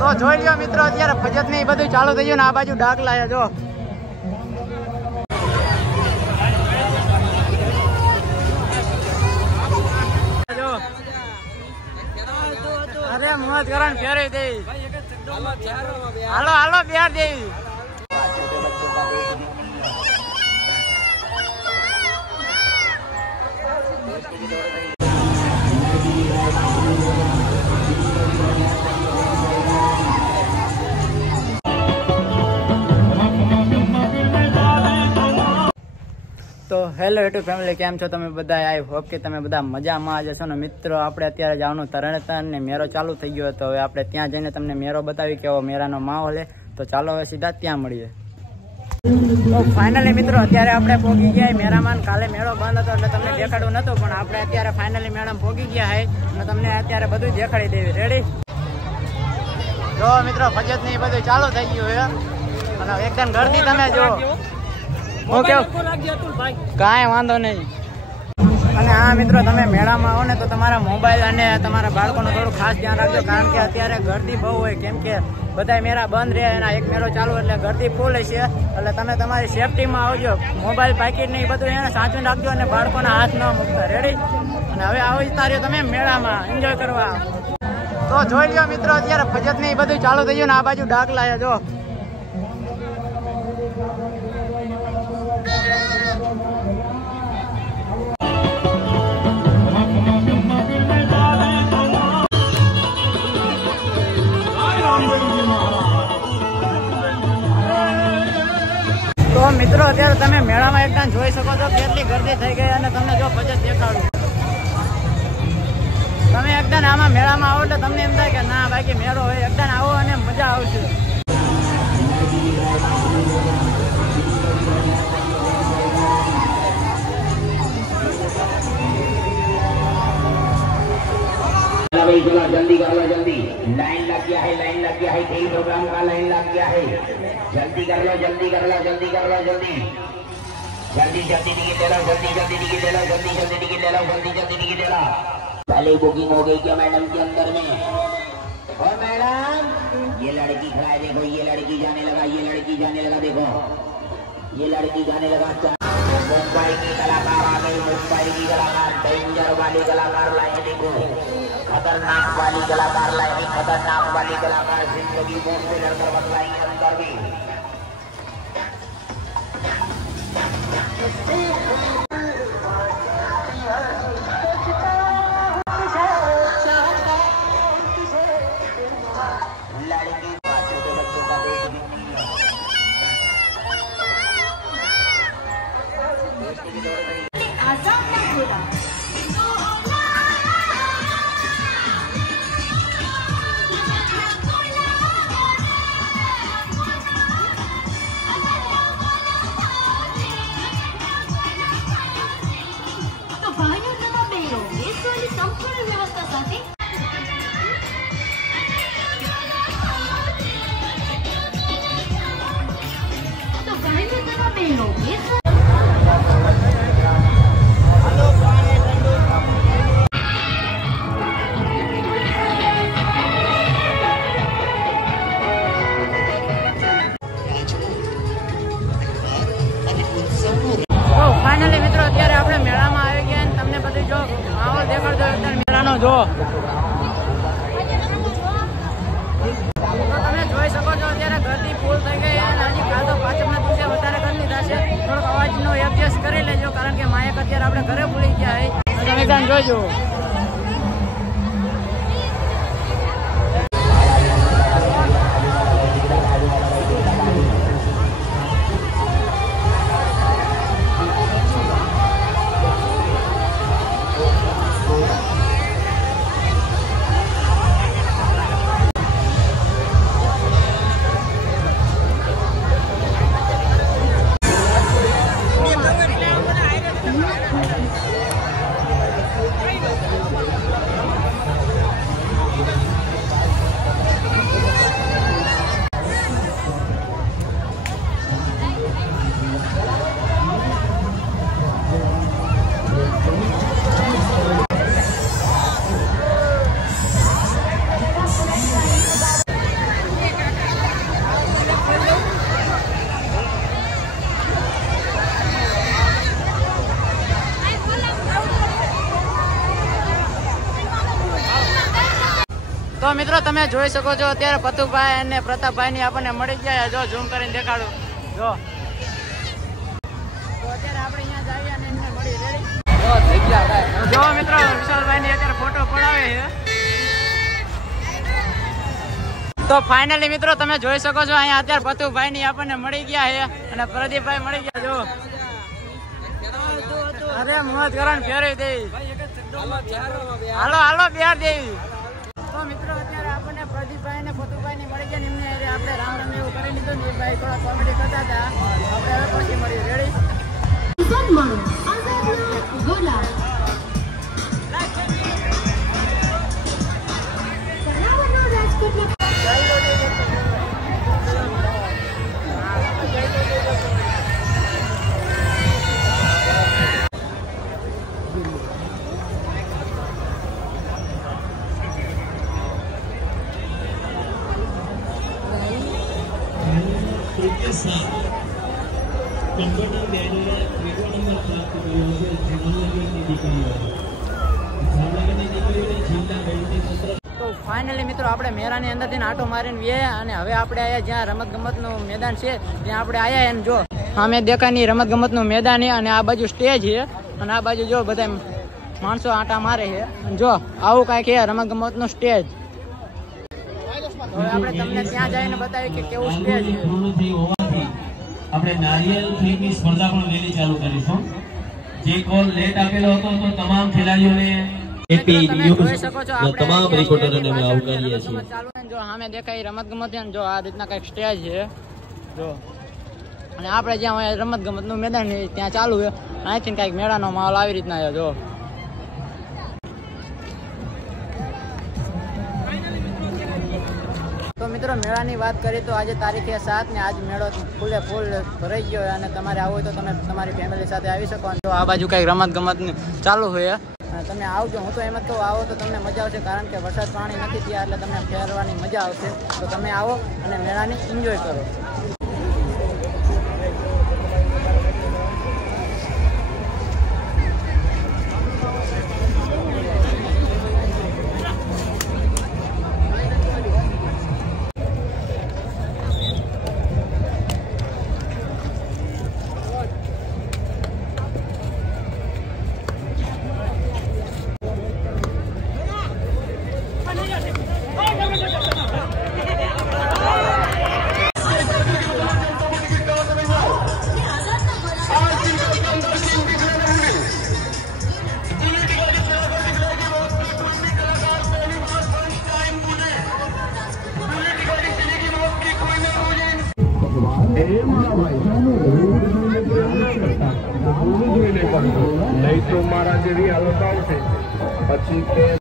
તો જોઈ લ્યો મિત્રો, અત્યારે ફજત ને એ બધું ચાલુ થઈ ગયું ને આ બાજુ ડાકલા જો. અરે મોજ કરણ ફેરવી દે. હાલો હાલો બિહાર દેવી. તો હેલો યુટ્યુબ ફેમિલી, કેમ છો તમે બધા? આઈ હોપ કે તમે બધા મજામાં જશો ને. મિત્રો આપણે અત્યારે જવાનું તરણેતર ને મેળો ચાલુ થઈ ગયો, તો હવે આપણે ત્યાં જઈને તમને મેળો બતાવી કેવો મેળાનો માહોલ છે. તો ચાલો હવે સીધા ત્યાં મળીએ. તો ફાઇનલી મિત્રો અત્યારે આપણે પહોંચી ગયા મેળામાં. કાલે મેળો બંધ હતો એટલે તમને દેખાડવું નતું, પણ આપણે અત્યારે ફાઇનલી મેળામાં પહોંચી ગયા છે અને તમને અત્યારે બધું દેખાડી દેવી. રેડી? જો મિત્રો ફજત ને બધું ચાલુ થઈ ગયું છે અને એકદમ ઘરથી તમે જો કાંઈ વાંધો નહીં. અને હા મિત્રો, તમે મેળામાં આવો ને તો તમારા મોબાઈલ અને તમારા બાળકોનું થોડું ખાસ ધ્યાન રાખજો, કારણ કે અત્યારે ગરદી બહુ હોય. કેમ કે બધા મેળા બંધ રહે અને એક મેળો ચાલુ એટલે ગરદી ફૂલ છે. એટલે તમે તમારી સેફટીમાં આવજો. મોબાઈલ પેકેટ ને એ બધું એને સાચવીને રાખજો અને બાળકોના હાથ ન મૂકતા. રેડી? અને હવે આવી તાર્યો તમે મેળામાં એન્જોય કરવા. તો જોઈ લ્યો મિત્રો, અત્યારે ફજત ને એ બધું ચાલુ થઈ ગયું ને આ બાજુ ડાકલા જો. તો મિત્રો અત્યારે તમે મેળામાં એકદમ જોઈ શકો છો કેટલી ગરદી થઈ ગઈ. અને તમને જો ફજત દેખાડું, તમે એકદમ આમાં મેળામાં આવો એટલે તમને એમ થાય કે ના બાકી મેળો હોય. એકદમ આવો અને મજા આવશે. जल्दी कर लो, जल्दी लाइन लग गया है, लाइन लग गया है, खेल प्रोग्राम का लाइन लग गया है. जल्दी कर लो, जल्दी कर लो, जल्दी कर लो, जल्दी जल्दी जल्दी टिकट ले लो, जल्दी जल्दी टिकट ले लो, जल्दी जल्दी टिकट ले लो, जल्दी जल्दी टिकट ले लो. पहले बुकिंग हो गई क्या मैडम के अंदर में? और मैडम ये लड़की खड़ा है, देखो ये लड़की जाने लगा, ये लड़की जाने लगा, देखो ये लड़की जाने लगा. मुंबई की कलाकार आ गई, मुंबई की कलाकार, डेंजर वाली कलाकार लाए, देखो खतरनाक वाली कलाकार लाए, खतरनाक वाली कलाकार जिंदगी मोड़ से लड़कर बतलाएंगे अंदर भी. लड़की छोटे बच्चों का आसान ना बोला. ફાઇનલી મિત્રો અત્યારે આપણે મેળામાં આવી ગયા અને તમને બધું જો માહોલ દેખાડજો અત્યારે મેળાનો જો. તો તમે જોઈ શકો છો અત્યારે ગરદી ફૂલ થઈ ગઈ અને હજી કાલ તો પાછળના દિવસે વધારે ગરદી થશે. થોડોક અવાજનો એડજસ્ટ કરી લેજો, કારણ કે માયક અત્યારે આપણે ઘરે ભૂલી ગયા છે. તમે ત્યાં જોજો. મિત્રો તમે જોઈ શકો છો અત્યારે પતુભાઈ અને પ્રતાપભાઈ ની આપણને મળી ગયા. જો ઝૂમ કરીને દેખાડું. જો તો અત્યારે આપણે અહીંયા જઈએ અને એમને મળી. રેડી? જો મિત્રો વિશાલભાઈ ની અત્યારે ફોટો પડાવે છે. તો ફાઇનલી મિત્રો તમે જોઈ શકો છો અહીંયા અત્યારે પતુભાઈ ની આપણને મળી ગયા છે અને પ્રદીપભાઈ મળી ગયા. જો અરે મોજ કરણ ફેરવી દેવી. હાલો હાલો બિહાર દેવી. તો મિત્રો અત્યારે આપણને પ્રદીપભાઈ ને પતુભાઈ ની મળી ગયા ને એમને આપણે રામ રામ એવું કરી લીધું ને ભાઈ થોડા કોમેડી કરતા હતા. આપણે હવે પછી મળીએ. રેડી? તો ફાઇનલી મિત્રો આપણે મેળાની અંદરથી આંટો મારીને વ્યા અને હવે આપણે આયા જ્યાં રમત ગમતનું મેદાન છે ત્યાં આપણે આયા. અને જો સામે દેખાની રમત ગમતનું મેદાન છે અને આ બાજુ સ્ટેજ છે અને આ બાજુ જો બધા માણસો આંટા મારે છે. જો આવું કાંઈક છે રમત ગમતનું સ્ટેજ. હવે આપણે તમને ત્યાં જઈને બતાવીએ કે કેવું સ્ટેજ છે. આપણે નારિયેલ ફેંકની સ્પર્ધા પણ વહેલી ચાલુ કરીશું. જે કોલ લેટ આપેલો હતો તો તમામ ખેલાડીઓને તમામ રિપોર્ટરોને અમે આવકારીએ છીએ. જો સામે દેખાય રમત ગમત છે. જો આ રીતના કઈક સ્ટેજ છે. જો અને આપણે જ્યાં રમત ગમત નું મેદાન ત્યાં ચાલુ છે. અહીંથી કઈક મેળાનો માહોલ આવી રીતના છે. જો તો મિત્રો મેળાની વાત કરીએ તો આજે તારીખે 7 ને આજ મેળો ફૂલે ફૂલ ભરાઈ ગયો અને તમારે આવો હોય તો તમે તમારી ફેમિલી સાથે આવી શકો. તો આ બાજુ કઈક રમત ગમત ચાલુ હોય. તમે આવજો. હું તો એમ જ કહું આવો તો તમને મજા આવશે કારણ કે વરસાદ પાણી નથી થયા એટલે તમને ફેરવાની મજા આવશે. તો તમે આવો અને મેળાની એન્જોય કરો. નહીં તો મારા જેવી હાલત આવશે પછી કે